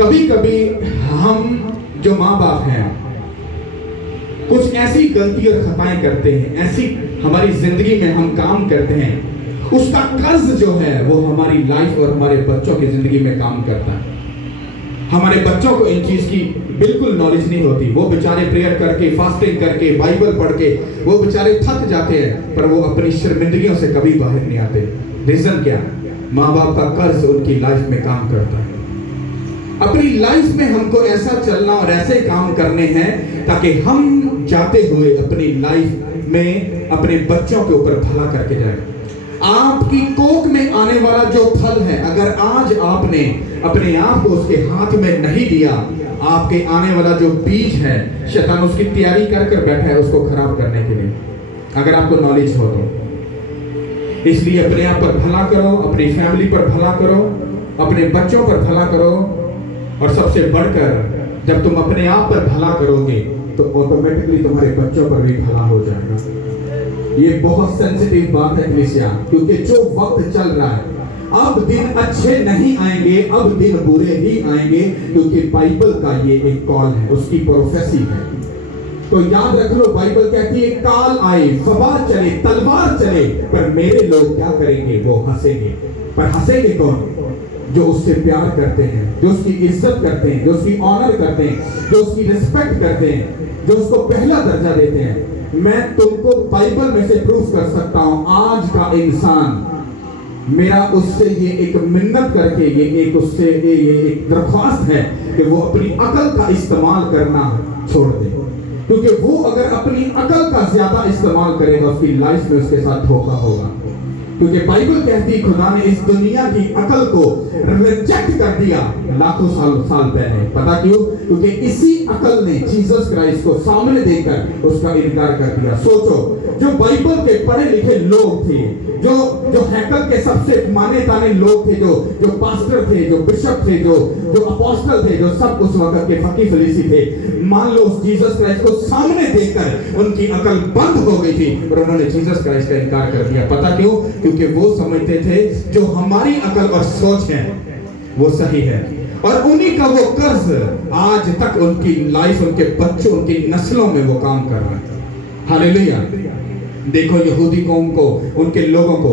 कभी कभी हम जो माँ बाप हैं कुछ ऐसी गलती और खताएं करते हैं, ऐसी हमारी जिंदगी में हम काम करते हैं, उसका कर्ज जो है वो हमारी लाइफ और हमारे बच्चों की जिंदगी में काम करता है। हमारे बच्चों को इन चीज की बिल्कुल नॉलेज नहीं होती। वो बेचारे प्रेयर करके, फास्टिंग करके, बाइबल पढ़ के वो बेचारे थक जाते हैं, पर वो अपनी शर्मिंदगियों से कभी बाहर नहीं आते। रीजन क्या? माँ बाप का कर्ज उनकी लाइफ में काम करता है। अपनी लाइफ में हमको ऐसा चलना और ऐसे काम करने हैं ताकि हम जाते हुए अपनी लाइफ में अपने बच्चों के ऊपर भला करके जाए। आपकी कोख में आने वाला जो फल है, अगर आज आपने अपने आप को उसके हाथ में नहीं दिया, आपके आने वाला जो बीज है, शैतान उसकी तैयारी कर बैठा है उसको खराब करने के लिए, अगर आपको नॉलेज हो तो। इसलिए अपने आप पर भला करो, अपनी फैमिली पर भला करो, अपने बच्चों पर भला करो, और सबसे बढ़कर जब तुम अपने आप पर भला करोगे तो ऑटोमेटिकली तुम्हारे बच्चों पर भी भला हो जाएगा। ये बहुत सेंसिटिव बात है कलीसिया, क्योंकि जो वक्त चल रहा है, अब दिन अच्छे नहीं आएंगे, अब दिन बुरे ही आएंगे, क्योंकि बाइबल का ये एक कॉल है, उसकी प्रोफेसी है। तो याद रख लो, बाइबल कहती है काल आए, वबा चले, तलवार चले, पर मेरे लोग क्या करेंगे? वो हंसेंगे। पर हंसेंगे कौन? जो उससे प्यार करते हैं, जो उसकी इज्जत करते हैं, जो उसकी ऑनर करते हैं, जो उसकी रिस्पेक्ट करते हैं, जो उसको पहला दर्जा देते हैं। मैं तुमको बाइबल में से प्रूफ कर सकता हूं, आज का इंसान मेरा उससे ये एक मिन्नत करके ये एक दरख्वास्त है कि वो अपनी अकल का इस्तेमाल करना छोड़ दे, क्योंकि वो अगर अपनी अकल का ज्यादा इस्तेमाल करेगा उसकी लाइफ में उसके साथ धोखा होगा। क्योंकि बाइबल कहती है खुदा ने इस दुनिया की अकल को रिजेक्ट कर दिया लाखों साल पहले। पता क्यों? क्योंकि इसी अकल ने जीसस क्राइस्ट को सामने देकर उसका इनकार कर दिया। सोचो, जो बाइबल के पढ़े लिखे लोग थे, जो हैकल के सबसे माने ताने लोग थे, जो पास्टर थे, जो बिशप थे, जो अपोस्टल थे, जो सब उस वक्त के फकीर फरीसी थे, मान लो जीसस क्राइस्ट को सामने देखकर उनकी अकल बंद हो गई थी और उन्होंने जीसस क्राइस्ट का इनकार कर दिया। पता क्यों? क्योंकि वो समझते थे जो हमारी अकल और सोच है वो सही है, और उन्हीं का वो कर्ज आज तक उनकी लाइफ, उनके बच्चों, उनकी नस्लों में वो काम कर रहा है। हालेलुया। देखो यहूदी कौम को, उनके लोगों को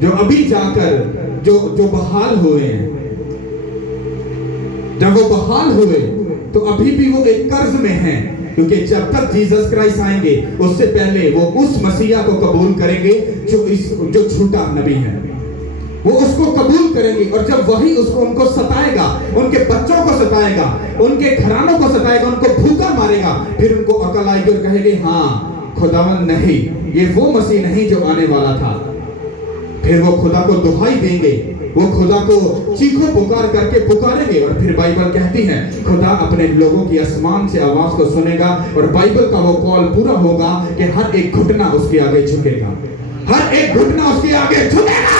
जो अभी जाकर जो बहाल हुए हैं, जब वो बहाल हुए तो अभी भी वो एक कर्ज में हैं, क्योंकि जब तक जीसस क्राइस्ट आएंगे उससे पहले वो उस मसीहा को कबूल करेंगे जो झूठा नबी है, वो उसको कबूल करेंगे। और जब वही उसको उनको सताएगा, उनके बच्चों को सताएगा, उनके घरानों को सताएगा, उनको भूखा मारेगा, फिर उनको अकल आएगी और कहेंगे हाँ खुदावन नहीं, ये वो मसीह नहीं जो आने वाला था। फिर वो खुदा को दुहाई देंगे, वो खुदा को चीखो पुकार करके पुकारेंगे, और फिर बाइबल कहती है खुदा अपने लोगों की आसमान से आवाज को सुनेगा और बाइबल का वो कॉल पूरा होगा कि हर एक घुटना उसके आगे झुकेगा, हर एक घुटना उसके आगे झुकेगा।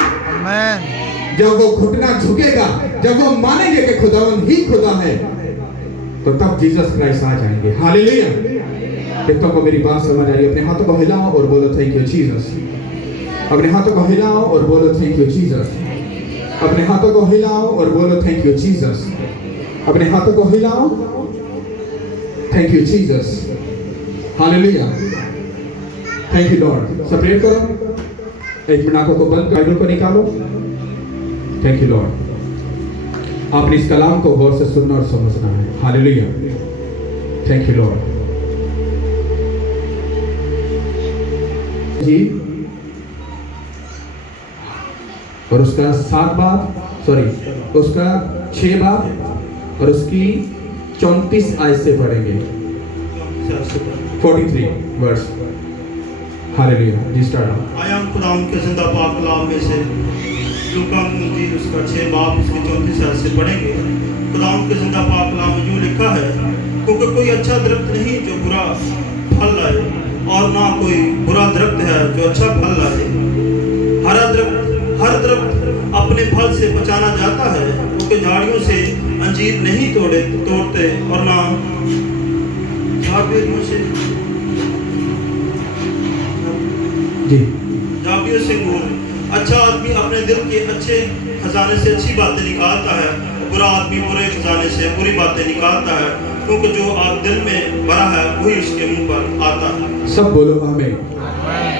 जब वो घुटना झुकेगा, जब वो मानेंगे कि खुदावन ही खुदा है, तो तब जीसस क्राइस्ट आ जाएंगे। हालेलुया। कितनों को मेरी बात समझ आ रही है? अपने हाथों को हिलाओ और बोलो थैंक यू जीसस। अपने हाथों को हिलाओ और बोलो थैंक यू जीसस। अपने हाथों को हिलाओ और बोलो थैंक यू जीसस। अपने हाथों को हिलाओ, thank you Jesus. Hallelujah. Thank you Lord. Separate करो, एक मिनट आंखों को बंद, बाइबल को निकालो। Thank you Lord. आपने इस कलाम को गौर से सुनना और समझना है। हालेलुया। थैंक यू लॉर्ड जी। और उसका 7 बार, उसका 6 बार और उसकी 34 आयत से पढ़ेंगे, 43 वर्स। हालेलुया जी। स्टार्ट। आया खुदाम के जिंदा पाक कलाम में से लूका इंजील उसका 6 बाब उसकी 34 आयत से पढ़ेंगे। खुदाम के जिंदा पाक कलाम में यूं लिखा है, क्योंकि कोई अच्छा दरख्त नहीं जो बुरा फल लाए, और ना कोई बुरा दरख्त है जो अच्छा फल लाए। हर दरख्त अपने फल से पहचाना जाता है, क्योंकि झाड़ियों से अंजीर नहीं तोड़ते और ना झाड़ियों से अंगूर। अच्छा आदमी अपने दिल के अच्छे खजाने से अच्छी बातें निकालता है, बुरा आदमी बुरे खजाने से बुरी बातें निकालता है, क्योंकि जो आप दिल में भरा है वही उसके मुंह पर आता है। सब बोलो आमीन।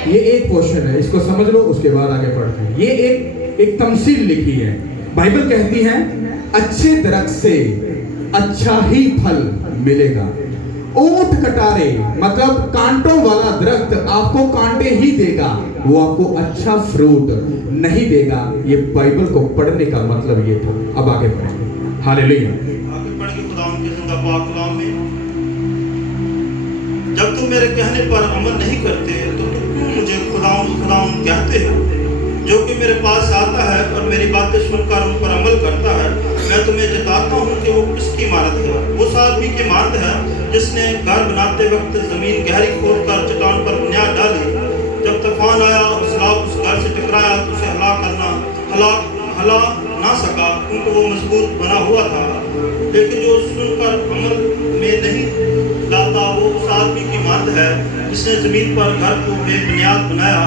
ये एक पोर्शन है, इसको समझ लो, उसके बाद आगे बढ़ते हैं। ये एक तमसील लिखी है। बाइबल कहती है अच्छे दरख्त से अच्छा ही फल मिलेगा। ऊंट कटारे मतलब कांटों वाला दरख्त आपको कांटे ही देगा, वो आपको अच्छा फ्रूट नहीं देगा। ये बाइबल को पढ़ने का मतलब ये था। अब आगे बढ़ें। हालेलुया। आगे बढ़ के खुदा के जिंदा पाक कलाम में, जब तुम मेरे कहने पर अमल नहीं करते तो तुम क्यों मुझे खुदाउन कहते हो? जो कि मेरे पास आता है और मेरी बातें सुनकर उन पर अमल करता है, मैं तुम्हें जताता हूँ कि वो किसकी मानद है। उस आदमी की मानद है जिसने घर बनाते वक्त जमीन गहरी खोदकर चट्टान पर बुनियाद डाली। जब तूफान आया और सैलाब उस घर से टकराया तो उसे हला ना सका, क्योंकि वो मजबूत बना हुआ था। लेकिन जो सुनकर अमल में नहीं लाता, वो उस आदमी की मानद है जिसने जमीन पर घर को बेबुनियाद बनाया।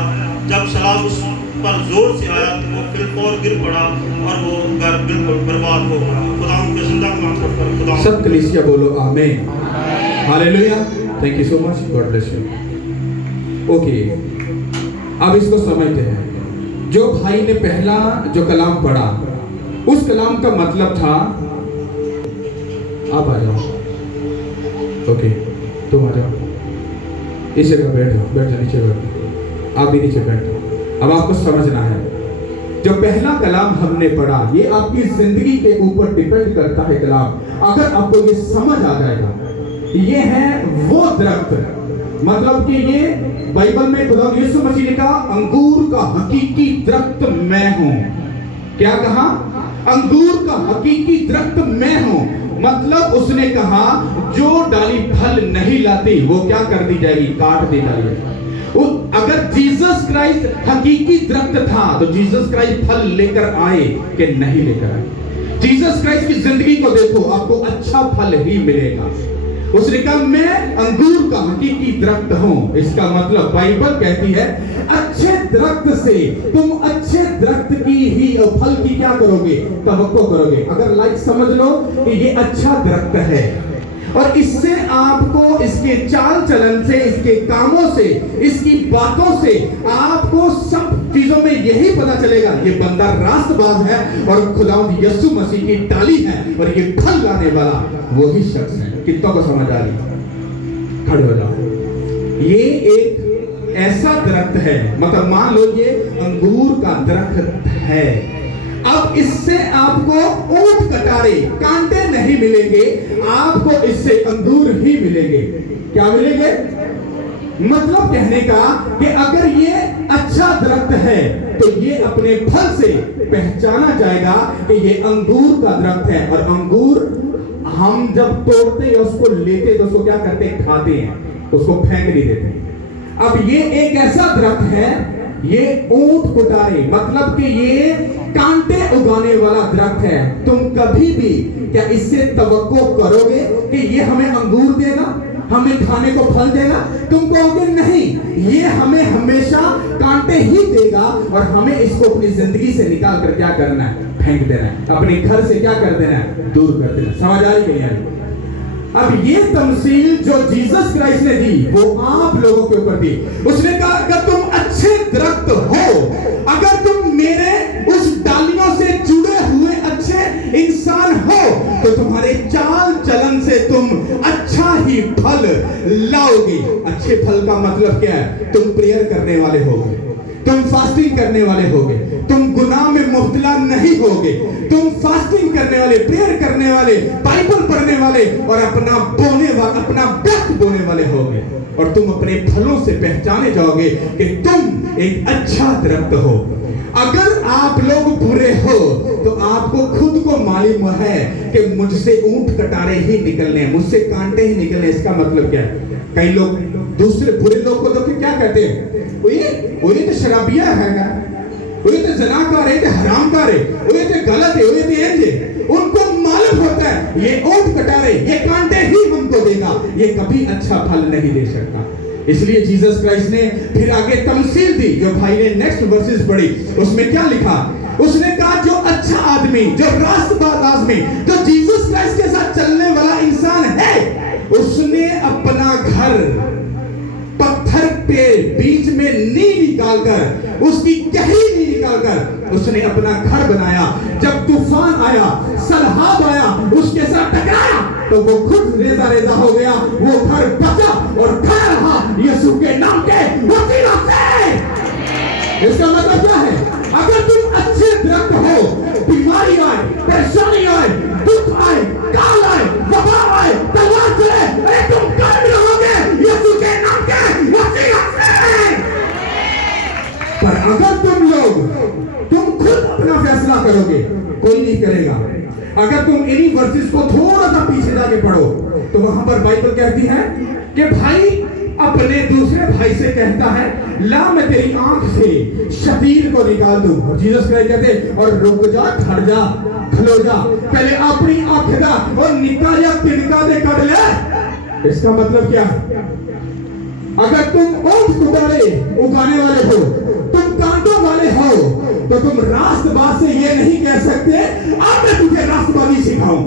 जब सैलाब उस पर जोर से आया तो वो फिर गिर पड़ा और वो घर बिल्कुल बर्बाद हो गया। खुदा के जिंदा कलाम पढ़कर खुदा सब कलीसिया बोलो आमीन। Hallelujah. Thank you so much, God bless you. Okay, अब इसको समझते हैं। जो भाई ने पहला जो कलाम पढ़ा, उस कलाम का मतलब था, आप आ जाओ। ओके, तुम आ जाओ, इस जगह बैठ जाओ, नीचे बैठो, आप भी नीचे बैठो। अब आपको समझना है, जो पहला कलाम हमने पढ़ा, ये आपकी जिंदगी के ऊपर डिपेंड करता है कलाम। अगर आपको ये समझ आ जाएगा, ये है वो दरख्त, मतलब कि ये बाइबल में खुदा यीशु मसीह ने कहा अंगूर का हकीकी दरख्त मैं हूं। क्या कहा? अंगूर का हकीकी दरख्त मैं हूं। मतलब उसने कहा जो डाली फल नहीं लाती वो क्या कर दी जाएगी? काट दी जाएगी। अगर जीसस क्राइस्ट हकीकी दरख्त था तो जीसस क्राइस्ट फल लेकर आए कि नहीं लेकर आए? जीसस क्राइस्ट की जिंदगी को देखो, आपको अच्छा फल ही मिलेगा। उसने कहा मैं अंगूर का हकीकी दरख्त हूं। इसका मतलब बाइबल कहती है अच्छे दरख्त से तुम अच्छे दरख्त की ही फल की क्या करोगे? तवक्को करोगे। अगर लाइक समझ लो कि ये अच्छा दरख्त है और इससे आपको इसके चाल चलन से, इसके कामों से, इसकी बातों से आपको सब चीजों में यही पता चलेगा ये बंदा रास्तबाज है और खुदावंद यीशु मसीह की डाली है और ये फल लाने वाला वही शख्स है। कितनों को समझ आ रही? खड़े हो जाओ। ये एक ऐसा दरख्त है, मतलब मान लो ये अंगूर का दरख्त है। अब इससे आपको ऊंट कटारे कांटे नहीं मिलेंगे, आपको इससे अंगूर ही मिलेंगे। क्या मिलेंगे? मतलब कहने का कि अगर ये अच्छा दरख्त है तो ये अपने फल से पहचाना जाएगा कि ये अंगूर का दरख्त है। और अंगूर हम जब तोड़ते हैं उसको लेते तो उसको क्या करते हैं? खाते हैं, उसको फेंक नहीं देते। अब ये एक ऐसा दरख्त है, ये ऊंट कुटारे मतलब कि ये कांटे उगाने वाला दरख्त है। तुम कभी भी क्या इससे तवक्को करोगे कि ये हमें अंगूर देगा, हमें खाने को फल देगा? तुम कहोगे नहीं, ये हमें हमेशा कांटे ही देगा और हमें इसको अपनी जिंदगी से निकाल कर क्या करना है? फेंक देना है, अपने घर से क्या कर देना है? दूर कर देना। समझ आ रही है? अब ये तमसील जो जीसस क्राइस्ट ने दी वो आप लोगों के ऊपर दी। उसने कहा अगर तुम अच्छे दरख्त हो, अगर तुम मेरे उस डालियों से जुड़े हुए अच्छे इंसान हो तो तुम्हारे चाल चलन से तुम अच्छा ही फल लाओगे। अच्छे फल का मतलब क्या है? तुम प्रेयर करने वाले होगे, तुम फास्टिंग करने वाले होगे, तुम गुनाह में मुब्तला नहीं होगे, तुम फास्टिंग करने वाले, प्रेयर करने वाले, बाइबल पढ़ने वाले और अपना वक्त बोने वाले होगे। और तुम अपने फलों से पहचाने जाओगे कि तुम एक अच्छा दरख्त हो। अगर आप लोग बुरे हो तो आपको खुद को मालूम है कि मुझसे ऊंट कटारे ही निकलने, मुझसे कांटे ही निकलने। इसका मतलब क्या है? कई लोग दूसरे बुरे लोग को देख क्या कहते हैं? वो तो शराबिया है ना, वो तो जनाकार है, हरामकार है, वो तो गलत है, वो तो इंज। उनको मालूम होता है ये ऊंट कटारे, ये कांटे ही हमको देगा, ये कभी अच्छा फल नहीं दे सकता। इसलिए जीसस क्राइस्ट ने फिर आगे तमसील दी। जो भाई ने नेक्स्ट वर्सेस पढ़ी उसमें क्या लिखा? उसने कहा जो अच्छे अच्छा आदमी, जो रास्तबाज आदमी, जो जीसस क्राइस्ट के साथ चलने वाला इंसान है, उसने अपना घर पत्थर पे बीच में नींव निकालकर, उसकी गहरी नींव निकालकर उसने अपना घर बनाया। जब तूफान आया, सैलाब आया, उसके साथ टकराया, तो वो खुद रेजा रेजा हो गया, वो घर बचा और खड़ा रहा यीशु के नाम के वसीला से। इसका मतलब क्या है? अगर तुम अच्छे दरख्त हो, बीमारी आए, परेशानी आए, दुख आए, काल आए, वबा आए, तलवार चले, अरे तुम कायम रहोगे यीशु के नाम के वसीला से। पर अगर तुम खुद अपना फैसला करोगे, कोई नहीं करेगा। अगर तुम इन्हीं वर्सेस को थोड़ा सा पीछे जाके पढ़ो, तो वहां पर बाइबल कहती है कि भाई अपने दूसरे भाई से कहता है, ला मैं तेरी आंख से शतीर को निकाल दूं। और जीसस क्राइस्ट कहते, और रुक जा, खड़ जा, खलो जा, पहले अपनी आंख दा और निका या तिनका दे कर ले। इसका मतलब क्या है? अगर तुम ऊंट उगाने वाले हो, तुम कांटों वाले हो, तो तुम रास्तबाज से ये नहीं कह सकते, अब मैं तुझे रास्तबाजी सिखाऊं,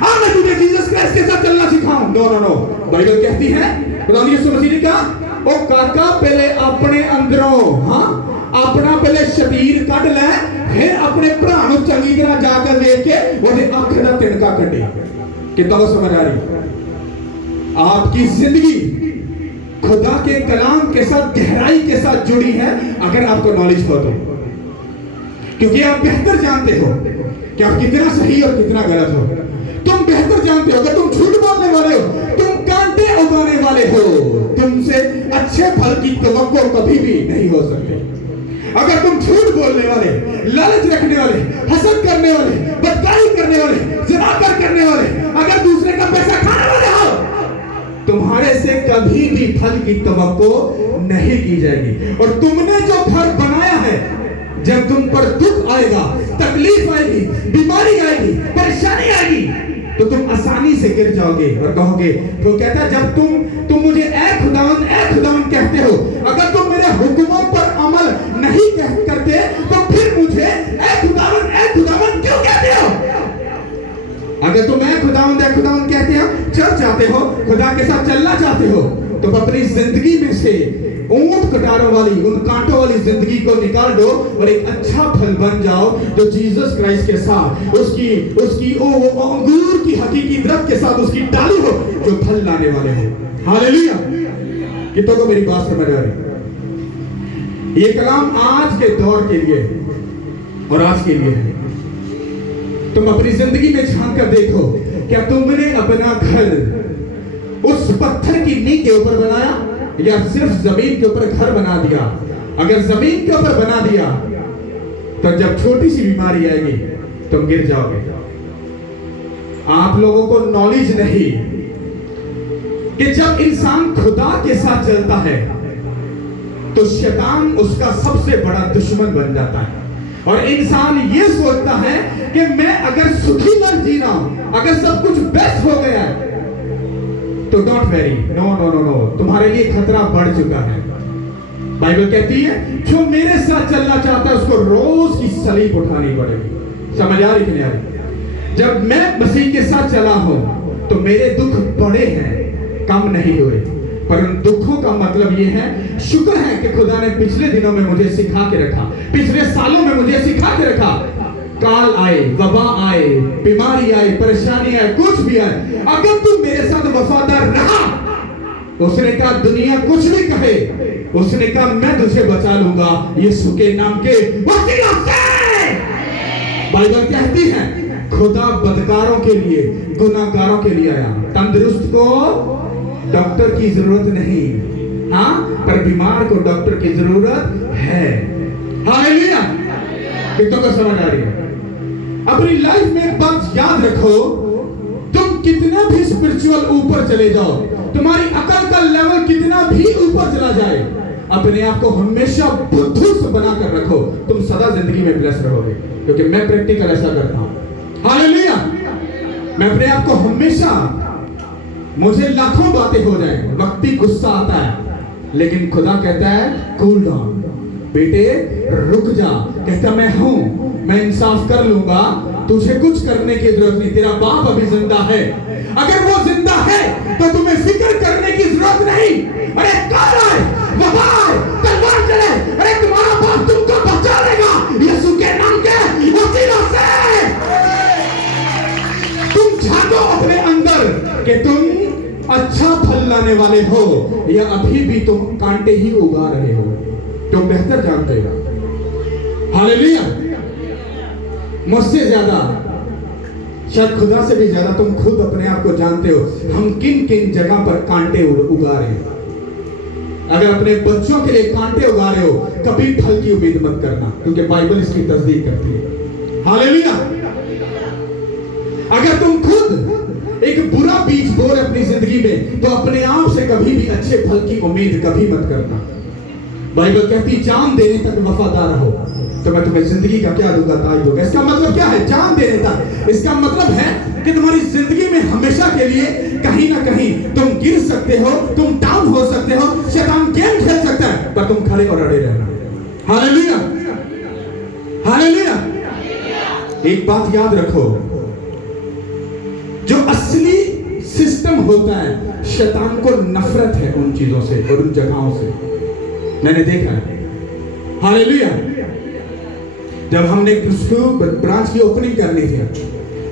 अब मैं तुझे जीसस क्राइस्ट के साथ चलना सिखाऊं। नो नो नो, बाइबल कहती है, खुदा यीशु मसीह ने कहा, ओ काका पहले अपने अंदरों अपना पहले शरीर कट ले, फिर अपने भरा नु चंगी तरह जाकर देख के ओदे अख दा तिनका कटे। कितना को समझ आ रही? आपकी जिंदगी खुदा के कलाम के साथ गहराई के साथ जुड़ी है, अगर आपको नॉलेज हो तो, क्योंकि आप बेहतर जानते हो कि आप कितना सही और कितना गलत हो। तुम बेहतर जानते हो, अगर तुम झूठ बोलने वाले हो, तुम कांटे उगाने वाले हो, तुमसे अच्छे फल की तवक्को कभी भी नहीं हो सकती। अगर तुम झूठ बोलने वाले, लालच रखने वाले, हसद करने वाले, बदकारी करने वाले, ज़िनाकर करने वाले, अगर दूसरे का पैसा खाने वाले हो, तुम्हारे से कभी भी फल की तवक्को नहीं की जाएगी। और तुमने जो घर बनाया है, जब तुम पर दुख आएगा, तकलीफ आएगी, बीमारी आएगी, परेशानी आएगी, तो तुम आसानी से गिर जाओगे और कहोगे, तो कहता है जब तुम मुझे ए खुदावन कहते हो, अगर तुम मेरे हुक्मों पर अमल नहीं करते, तो फिर मुझे ए खुदावन क्यों कहते हो? अगर तुम ए खुदावन कहते हो, चल चाहते हो, खुदा के साथ चलना चाहते हो, तो अपनी जिंदगी में से ऊंट कटारों वाली, उन कांटों वाली जिंदगी को निकाल दो और एक अच्छा फल बन जाओ, जो जीसस क्राइस्ट के साथ उसकी वो अंगूर की हकीकी दरख्त के साथ उसकी डाली हो, जो फल लाने वाले हो। हालेलुया! कितनों को मेरी बात समझ आ रही? ये कलाम आज के दौर के लिए और आज के लिए है। तुम अपनी जिंदगी में झांक कर देखो, क्या तुमने अपना घर उस पत्थर की नींव के ऊपर बनाया या सिर्फ जमीन के ऊपर घर बना दिया? अगर जमीन के ऊपर बना दिया, तो जब छोटी सी बीमारी आएगी तुम गिर जाओगे। आप लोगों को नॉलेज नहीं कि जब इंसान खुदा के साथ चलता है, तो शैतान उसका सबसे बड़ा दुश्मन बन जाता है। और इंसान ये सोचता है कि मैं अगर सुखी लाइफ जी रहा हूं, अगर सब कुछ बेस्ट हो गया है, तो डोंट वेरी, नो, तुम्हारे लिए खतरा बढ़ चुका है। बाइबल कहती है, जो मेरे साथ चलना चाहता है उसको रोज की सलीब उठानी पड़ेगी। समझ आ रही कि नहीं आ रही? जब मैं मसीह के साथ चला हूं, तो मेरे दुख बड़े हैं, कम नहीं हुए। पर उन दुखों का मतलब ये है, शुक्र है कि खुदा ने पिछले दिनों में मुझे सिखा के रखा, पिछले सालों में मुझे सिखा के रखा। काल आए, वबा आए, बीमारी आए, परेशानी आए, कुछ भी आए, अगर तू मेरे साथ वफादार रहा, उसने कहा दुनिया कुछ भी कहे, उसने कहा मैं तुझे बचा लूंगा यीशु के नाम के वसीला से। बाइबल कहती है, खुदा बदकारों के लिए, गुनाहगारों के लिए आया। तंदुरुस्त को डॉक्टर की जरूरत नहीं, पर बीमार को डॉक्टर की जरूरत है। हालेलुया! कितनों को समझ आ रही है? अपनी लाइफ में एक बात याद रखो, तुम कितना भी स्पिरिचुअल ऊपर चले जाओ, तुम्हारी अकल का लेवल कितना भी ऊपर चला जाए, अपने आप को हमेशा बुद्धू से बनाकर रखो, तुम सदा जिंदगी में ब्लेस्ड रहोगे। क्योंकि मैं प्रैक्टिकल ऐसा करता हूं। हालेलुया! मैं अपने आप को हमेशा, मुझे लाखों बातें हो जाए, वक्ती गुस्सा आता है, लेकिन खुदा कहता है कूल डाउन बेटे, रुक जा। कहता मैं हूं, मैं इंसाफ कर लूंगा, तुझे कुछ करने की जरूरत नहीं, तेरा बाप अभी जिंदा है। अगर वो जिंदा है तो तुम्हें फिक्र करने की जरूरत नहीं। अरे काल आए, वबा आए, तलवार चले, अरे तुम्हारा बाप तुमको बचा लेगा यीशु के नाम के वसीले से। तुम झांको अपने अंदर कि तुम अच्छा फल लाने वाले हो या अभी भी तुम कांटे ही उगा रहे हो, तुम बेहतर जानते हो। हालेलुया। मुझसे ज्यादा, शायद खुदा से भी ज्यादा तुम खुद अपने आप को जानते हो हम किन किन जगह पर कांटे उगा रहे हैं। अगर अपने बच्चों के लिए कांटे उगा रहे हो, कभी फल की उम्मीद मत करना, क्योंकि बाइबल इसकी तस्दीक करती है। हालेलुया। अगर तुम खुद एक बुरा बीज बो रहे अपनी जिंदगी में, तो अपने आप से कभी भी अच्छे फल की उम्मीद कभी मत करना। बाइबल कहती जान देने तक वफादार रहो तो मैं तुम्हें जिंदगी का क्या दूंगा, ताज दूंगा। इसका मतलब क्या है? जान देने तक। इसका मतलब है कि तुम्हारी जिंदगी में हमेशा के लिए कहीं ना कहीं तुम गिर सकते हो, तुम डाउन हो सकते हो, शैतान गेम खेल सकता है, पर तुम खड़े और अड़े रहना। Hallelujah, hallelujah. एक बात याद रखो, जो असली सिस्टम होता है, शैतान को नफरत है उन चीजों से और उन जगहों से। मैंने देखा है। हालेलुया। जब हमने ब्रांच की ओपनिंग करनी थी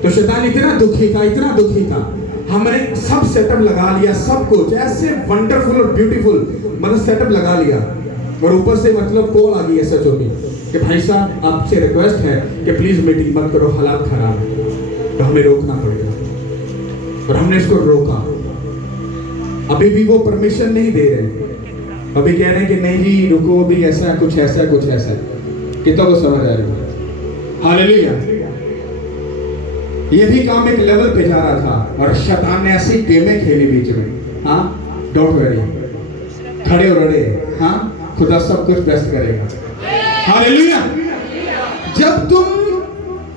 तो शैतान इतना दुखी था। हमने सब सेटअप लगा लिया, सब कुछ ऐसे वंडरफुल और ब्यूटीफुल मतलब सेटअप लगा लिया, और ऊपर से मतलब कॉल आ गई है सचो की कि भाई साहब आपसे रिक्वेस्ट है कि प्लीज मीटिंग मत करो, हालात खराब है। तो हमें रोकना पड़ेगा, और हमने इसको रोका। अभी भी वो परमिशन नहीं दे रहे, अभी कह रहे हैं कि नहीं जी रुको, अभी ऐसा है, कुछ ऐसा है, कुछ ऐसा है। कितना को समझ आ रही है? हालेलुया। ये भी काम एक लेवल पे जा रहा था और शैतान ने ऐसी गेमें खेली बीच में। हाँ, डोंट वरी, खड़े और अड़े। हाँ, खुदा सब कुछ बेस्ट करेगा। हालेलुया। जब तुम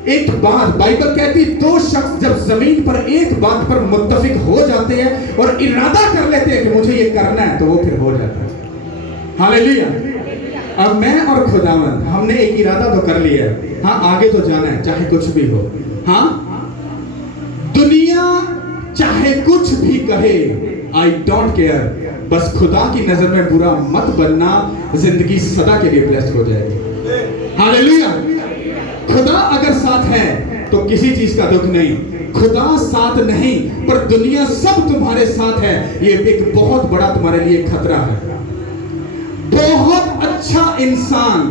एक बात, बाइबल कहती दो शख्स जब जमीन पर एक बात पर मुत्तफिक हो जाते हैं और इरादा कर लेते हैं कि मुझे ये करना है, तो वो फिर हो जाता है। हालेलुया। अब मैं और खुदावंद हमने एक इरादा तो कर लिया है। हाँ, आगे तो जाना है चाहे कुछ भी हो। हाँ, दुनिया चाहे कुछ भी कहे, आई डोंट केयर, बस खुदा की नजर में बुरा मत बनना, जिंदगी सदा के लिए ब्लेस्ड हो जाएगी। हालेलुया। खुदा अगर साथ है तो किसी चीज का दुख नहीं, खुदा साथ नहीं पर दुनिया सब तुम्हारे साथ है, ये एक बहुत बड़ा तुम्हारे लिए खतरा है। बहुत अच्छा इंसान,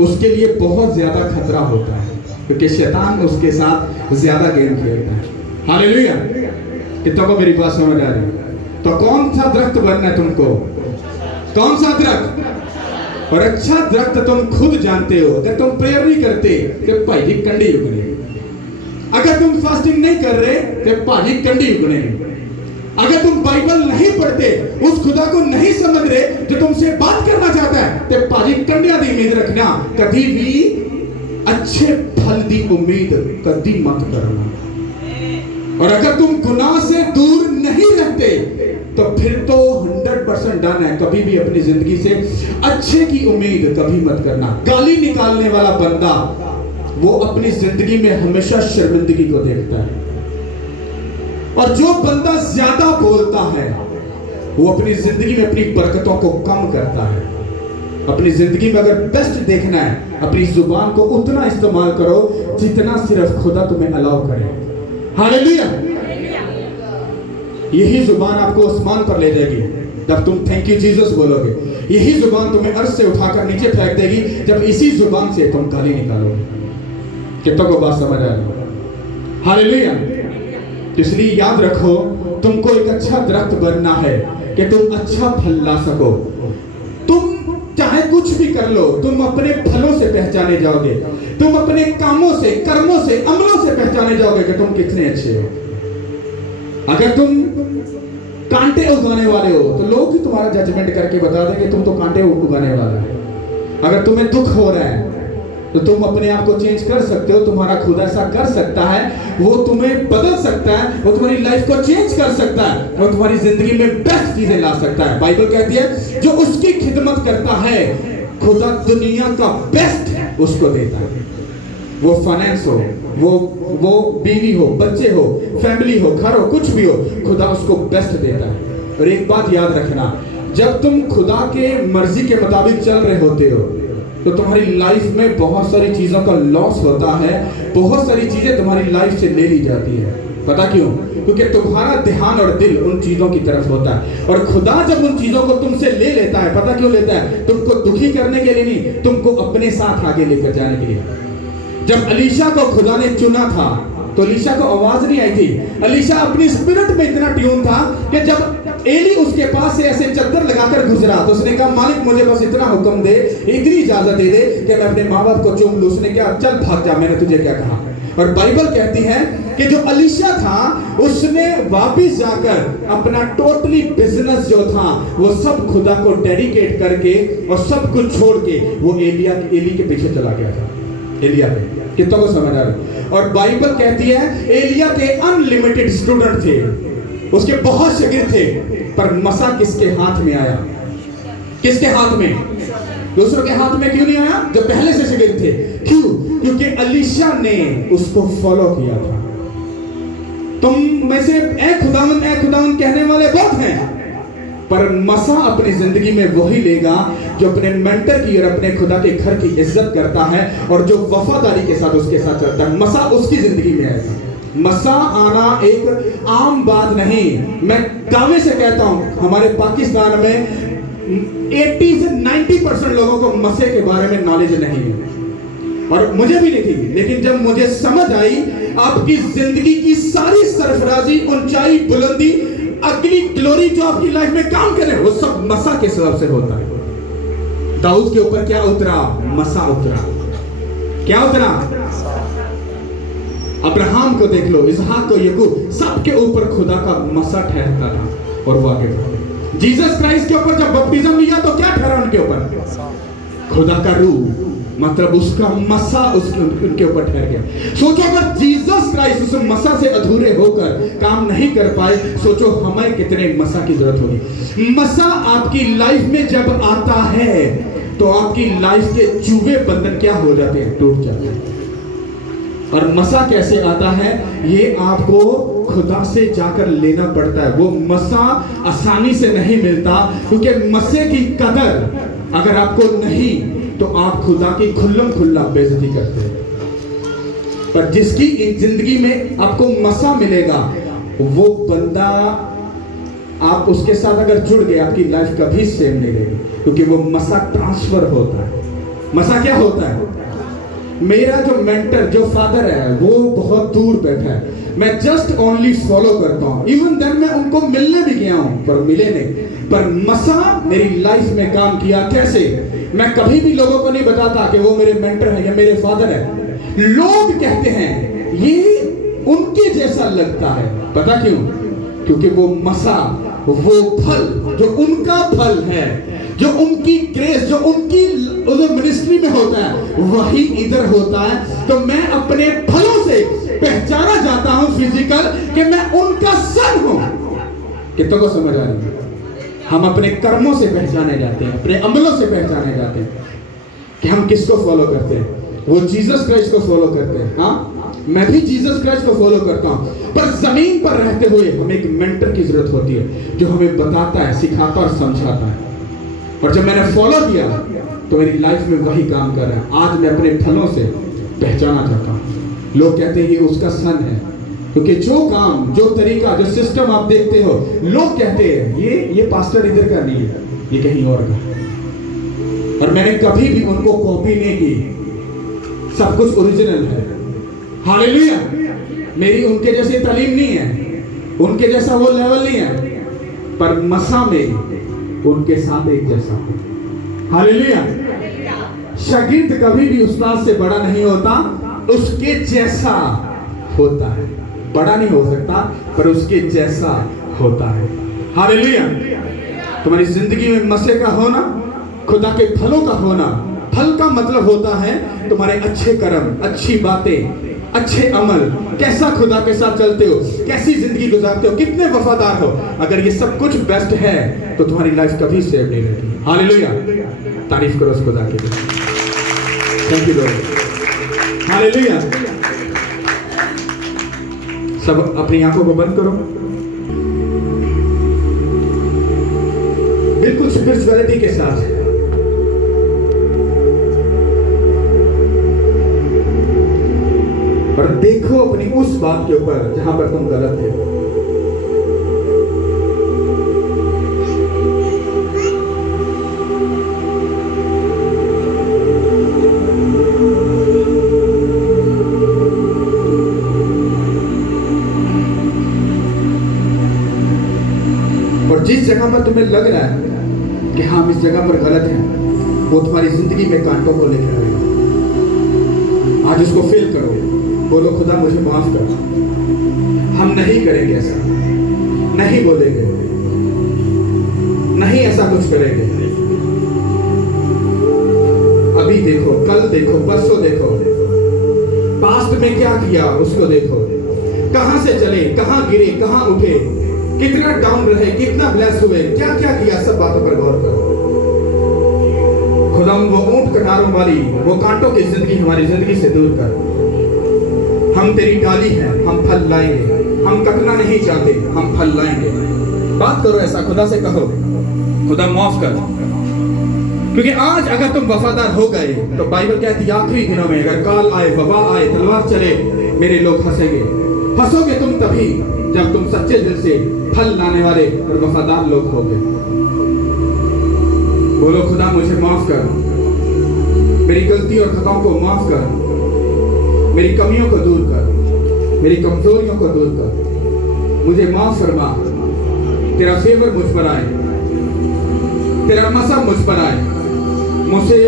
उसके लिए बहुत ज्यादा खतरा होता है, क्योंकि शैतान उसके साथ ज्यादा गेम खेलता है। हालेलुया। कितनों को मेरी बात समझ आ रही? तो कौन सा दरख्त बनना है तुमको? कौन सा दरख्त? और अच्छा दरख्त तुम खुद जानते हो। अगर तुम प्रेयर नहीं करते तो भाई कंडी उगने, अगर तुम फास्टिंग नहीं कर रहे तो भाजी कंडी उगने, अगर तुम बाइबल नहीं पढ़ते, उस खुदा को नहीं समझ रहे जो तुमसे बात करना चाहता है, तो भाजी कंडिया दी उम्मीद रखना, कभी भी अच्छे फल दी उम्मीद कभी मत करना। और अगर तुम गुनाह से दूर नहीं रहते तो फिर तो 100% डन है, कभी भी अपनी जिंदगी से अच्छे की उम्मीद कभी मत करना। गाली निकालने वाला बंदा वो अपनी जिंदगी में हमेशा शर्मिंदगी को देखता है, और जो बंदा ज्यादा बोलता है वो अपनी जिंदगी में अपनी बरकतों को कम करता है। अपनी जिंदगी में अगर बेस्ट देखना है, अपनी जुबान को उतना इस्तेमाल करो जितना सिर्फ खुदा तुम्हें अलाउ करे। हालेलुया। यही जुबान आपको आसमान पर ले जाएगी जब तुम थैंक यू जीसस बोलोगे। यही जुबान तुम्हें अर्श से उठाकर नीचे फेंक देगी जब इसी जुबान से तुम गाली निकालोगे। कितनों को बात समझ आ रही? हालेलुया। इसलिए याद रखो, तुमको एक अच्छा दरख्त बनना है कि तुम अच्छा फल ला सको। तुम चाहे कुछ भी कर लो, तुम अपने फलों से पहचाने जाओगे, तुम अपने कामों से, कर्मों से, अमलों से पहचाने जाओगे कि तुम कितने अच्छे हो। अगर तुम कांटे उगाने वाले हो तो लोग ही तुम्हारा जजमेंट करके बता देंगे तुम तो कांटे उगाने वाले हो। अगर तुम्हें दुख हो रहा है तो तुम अपने आप को चेंज कर सकते हो, तुम्हारा खुदा ऐसा कर सकता है, वो तुम्हें बदल सकता है, वो तुम्हारी लाइफ को चेंज कर सकता है, वो तुम्हारी जिंदगी में बेस्ट चीजें ला सकता है। बाइबल कहती है जो उसकी खिदमत करता है खुदा दुनिया का बेस्ट उसको देता है। वो फाइनेंस हो, वो बीवी हो, बच्चे हो, फैमिली हो, घर हो, कुछ भी हो, खुदा उसको बेस्ट देता है। और एक बात याद रखना, जब तुम खुदा के मर्जी के मुताबिक चल रहे होते हो तो तुम्हारी लाइफ में बहुत सारी चीज़ों का लॉस होता है, बहुत सारी चीज़ें तुम्हारी लाइफ से ले ली जाती है। पता क्यों? क्योंकि तुम्हारा ध्यान और दिल उन चीज़ों की तरफ होता है। और खुदा जब उन चीज़ों को तुमसे ले लेता है, पता क्यों लेता है? तुमको दुखी करने के लिए नहीं, तुमको अपने साथ आगे लेकर जाने के लिए। जब अलीशा को खुदा ने चुना था तो अलीशा को आवाज नहीं आई थी। अलीशा अपनी स्पिरिट में इतना ट्यून था कि जब एली उसके पास से ऐसे चद्दर लगाकर गुजरा तो उसने कहा, मालिक मुझे बस इतना हुक्म दे, इतनी इजाजत दे दे कि मैं अपने माँ बाप को चूम लूं। उसने कहा, चल भाग जा, मैंने तुझे क्या कहा। और बाइबल कहती है कि जो अलीशा था उसने वापस जाकर अपना टोटली बिजनेस जो था वो सब खुदा को डेडिकेट करके और सब कुछ छोड़ के वो एली के पीछे चला गया था। एलिया पे कितना को समझ आ रहा। और बाइबल कहती है एलिया के अनलिमिटेड स्टूडेंट थे, उसके बहुत शागिर्द थे, पर मसा किसके हाथ में आया? किसके हाथ में? दूसरों के हाथ में क्यों नहीं आया जो पहले से शागिर्द थे? क्यों? क्योंकि अलीशा ने उसको फॉलो किया था। तुम में से ए खुदावन कहने वाले बहुत हैं, पर मसा अपनी जिंदगी में वही लेगा जो अपने मेंटर की और अपने खुदा के घर की इज्जत करता है और जो वफादारी के साथ उसके साथ चलता है। मसा उसकी जिंदगी में आएगा। मसा आना एक आम बात नहीं। मैं दावे से कहता हूं हमारे पाकिस्तान में 80 से 90% लोगों को मसे के बारे में नॉलेज नहीं है, और मुझे भी नहीं थी। लेकिन जब मुझे समझ आई आपकी जिंदगी की सारी सरफराजी, ऊंचाई, बुलंदी, अगली ग्लोरी जो आपकी लाइफ में काम करे वो सब मसा के सबब से होता है। दाऊद के ऊपर क्या उतरा? मसा उतरा। क्या उतरा? अब्राहम को देख लो, इसहाक को, याकूब, सबके ऊपर खुदा का मसा ठहरता था और वो आगे बढ़े। जीसस क्राइस्ट के ऊपर जब बपतिस्म लिया तो क्या ठहरा उनके ऊपर? खुदा का रूह, मतलब उसका मसा उनके ऊपर ठहर गया। सोचो अगर जीसस क्राइस्ट उस मसा से अधूरे होकर काम नहीं कर पाए, सोचो हमें कितने मसा की जरूरत होगी। मसा आपकी लाइफ में जब आता है तो आपकी लाइफ के चूहे बंधन क्या हो जाते हैं? टूट जाते हैं। और मसा कैसे आता है? ये आपको खुदा से जाकर लेना पड़ता है। वो मसा आसानी से नहीं मिलता, क्योंकि मसे की कदर अगर आपको नहीं तो आप खुदा की खुल्लम खुल्ला बेइज्जती करते हैं। पर जिसकी जिंदगी में आपको मसा मिलेगा वो बंदा, आप उसके साथ अगर जुड़ गए आपकी लाइफ कभी सेम नहीं रहेगी, क्योंकि वो मसा ट्रांसफर होता है। मसा क्या होता है? मेरा जो मेंटर, जो फादर है, वो बहुत दूर बैठा है, मैं जस्ट ओनली फॉलो करता हूँ। इवन देन मैं उनको मिलने भी गया हूँ पर मिले नहीं। पर मसा मेरी लाइफ में काम किया। कैसे? मैं कभी भी लोगों को नहीं बताता कि वो मेरे मेंटर है या मेरे फादर है। लोग कहते हैं ये उनके जैसा लगता है। पता क्यों? क्योंकि वो मसा, वो फल जो उनका फल है, जो उनकी ग्रेस, जो उनकी मिनिस्ट्री में होता है, वही इधर होता है। तो मैं अपने फलों से पहचाना जाता हूं फिजिकल कि मैं उनका सन हूं। कितनों को समझ आ रही है? हम अपने कर्मों से पहचाने जाते हैं, अपने अमलों से पहचाने जाते हैं कि हम किसको फॉलो करते हैं। वो जीसस क्राइस्ट को फॉलो करते हैं। हाँ, मैं भी जीसस क्राइस्ट को फॉलो करता हूं, पर जमीन पर रहते हुए हमें एक मेंटर की जरूरत होती है जो हमें बताता है, सिखाता और समझाता है। और जब मैंने फॉलो किया तो मेरी लाइफ में वही काम कर रहा है। आज मैं अपने फलों से पहचाना जाता हूँ। लोग कहते हैं ये उसका सन है, क्योंकि जो काम, जो तरीका, जो सिस्टम आप देखते हो, लोग कहते हैं ये पास्टर इधर का नहीं है, ये कहीं और का। और मैंने कभी भी उनको कॉपी नहीं की, सब कुछ ओरिजिनल है। हालेलुया। मेरी उनके जैसी तालीम नहीं है, उनके जैसा वो लेवल नहीं है, पर मसा में उनके साथ एक जैसा है। हालेलुया। शागिर्द कभी भी उस्ताद से बड़ा नहीं होता, उसके जैसा होता है। बड़ा नहीं हो सकता पर उसके जैसा होता है। हालेलुया। तुम्हारी जिंदगी में मसे का होना, खुदा के फलों का होना। फल का मतलब होता है तुम्हारे अच्छे कर्म, अच्छी बातें, अच्छे अमल, कैसा खुदा के साथ चलते हो, कैसी जिंदगी गुजारते हो, कितने वफादार हो। अगर ये सब कुछ बेस्ट है तो तुम्हारी लाइफ कभी सेव नहीं रहेगी। हालेलुया। तारीफ करो उस खुदा के लिए। Thank you Lord, hallelujah. सब अपनी आंखों को बंद करो, बिल्कुल स्पिरिचुअलिटी के साथ। और देखो अपनी उस बात के ऊपर जहां पर तुम गलत थे। और जिस जगह पर तुम्हें लग रहा है कि हाँ हम इस जगह पर गलत हैं, वो तुम्हारी जिंदगी में कांटों को लेकर आएगा। आज उसको फेल करो, बोलो खुदा मुझे माफ कर, हम नहीं करेंगे ऐसा, नहीं बोलेंगे, नहीं ऐसा कुछ करेंगे। अभी देखो, कल देखो, परसों देखो, पास्ट में क्या किया उसको देखो, कहां से चले, कहां गिरे, कहां उठे, कितना डाउन रहे, कितना ब्लेस हुए, क्या क्या किया, सब बातों पर गौर करो। खुदा वो ऊंट कटारों वाली वो कांटों की जिंदगी हमारी जिंदगी से दूर कर। हम तेरी डाली हैं, हम फल लाएंगे, हम कटना नहीं चाहते, हम फल लाएंगे। बात करो ऐसा, खुदा से कहो खुदा माफ कर, क्योंकि आज अगर तुम वफादार हो गए तो बाइबल कहती है आखिरी दिनों में अगर काल आए, वबा आए, तलवार चले, मेरे लोग हंसेंगे। हंसोगे तुम तभी जब तुम सच्चे दिल से फल लाने वाले और वफादार लोग होगे। बोलो खुदा मुझे माफ कर, मेरी गलती और खताओं को माफ कर, मेरी कमियों को दूर कर, मेरी कमजोरियों को दूर कर, मुझे माफ फरमा। तेरा फेवर मुझ पर आए, तेरा मसा मुझ पर आए, मुझे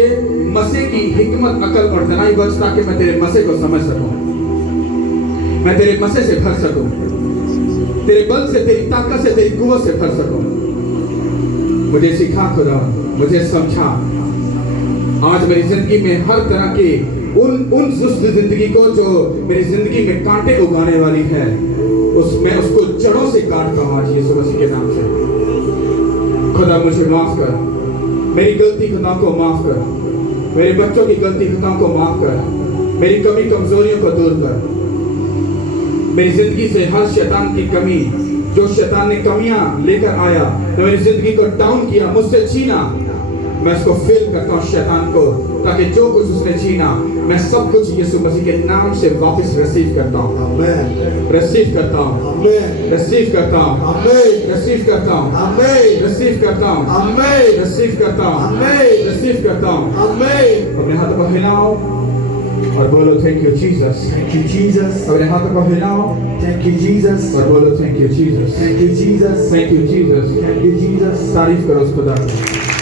मसे की हिकमत, अकल और दनाई बख्श ताकि मैं तेरे मसे को समझ सकूं, मैं तेरे मसे से भर सकूं, तेरे बल से, तेरी ताकत से, तेरी कुव्वत से भर सकूं। मुझे सिखा खुदा, मुझे समझा। आज मेरी जिंदगी में हर तरह के उन सुस्त जिंदगी को जो मेरी जिंदगी में कांटे उगाने वाली है, उसमें उसको जड़ों से काटता हूं आज यीशु मसीह के नाम से। खुदा मुझे माफ कर, मेरी गलती खताओं को माफ कर, मेरे बच्चों की गलती खताओं को माफ कर, मेरी कमी कमजोरियों को दूर कर। मेरी जिंदगी से हर शैतान की कमी, जो शैतान ने कमियां लेकर आया तो मेरी जिंदगी को डाउन किया, मुझसे छीना, मैं उसको फेल करता हूं शैतान को, ताकि जो कुछ उसने छीना मैं सब कुछ यीशु मसीह के नाम से वापस रिसीव करता हूं। आमीन। रिसीव करता हूं। आमीन। रिसीव करता हूं। आमीन। रिसीव करता हूं। आमीन। रिसीव करता हूं। आमीन। रिसीव करता हूं। आमीन। रिसीव करता हूं। आमीन। अपने हाथों को हिलाओ और बोलो thank you Jesus, Thank you, Jesus. अपने हाथों को हिलाओ Thank you, Jesus. और बोलो thank you Jesus, Thank you, Jesus. Thank you Jesus. Thank you, Jesus. तारीफ करो उस खुदा की।